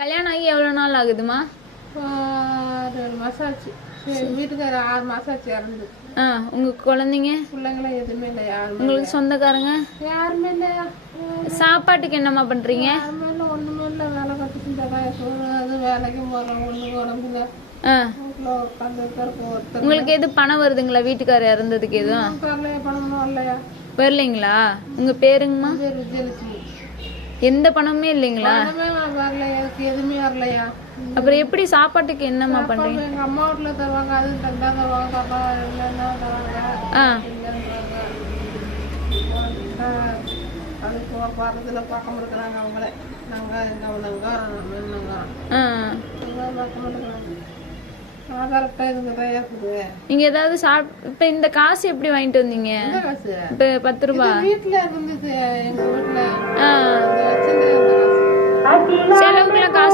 கல்யாணம் ஆகி எவ்வளோ நாள் ஆகுதுமா? 2 மாசம் ஆச்சு. வீட்டுக்கார 6 மாசம் ஆச்சு இறந்து. உங்க குழந்தைங்க பிள்ளைங்களாம் எதுவுமே இல்லை. யாருமே உங்களுக்கு சொந்தக்காரங்க யாருமே இல்லையா? சாப்பாட்டுக்கு என்னம்மா பண்றீங்க? யாருமே இல்லை, ஒண்ணுமே இல்லை. வேலை கட்டுக்கு அது வேலைக்கும் போகிறோம். ஒன்றுக்கு உடம்புல வீட்டில் உட்காந்து ஒருத்தர். உங்களுக்கு எது பணம் வருதுங்களா? வீட்டுக்காரர் இறந்ததுக்கு எதுவும் வரலையா? பணமும் வரலையா? வரலைங்களா? உங்க பேருங்கம்மா? விஜயலட்சுமி. எந்த பணமுமே இல்லைங்களா? பணமே வரலையா? எனக்கு எதுவுமே வரலையா? அப்புறம் எப்படி சாப்பாட்டுக்கு என்னம்மா பண்றீங்க? எங்க அம்மா வீட்டுல தருவாங்க, அது தந்தா தருவாங்க. பாப்பா இல்லைன்னா தருவாங்க, இல்லைன்றாங்க. அதுக்கு பாரத்தில் பார்க்க மாட்டேங்கிறாங்க அவங்களே. நாங்கள் எங்க பார்க்க மாட்டேங்கிறாங்க. ஆதார் அட்டை இதுங்க தான் இருக்குது. நீங்க ஏதாவது இப்ப இந்த காசு எப்படி வாங்கிட்டு வந்தீங்க? காசு இப்ப 10 ரூபாய் வீட்டுல இருந்தது. எங்க வீட்டுல செலவுக்குலாம் காசு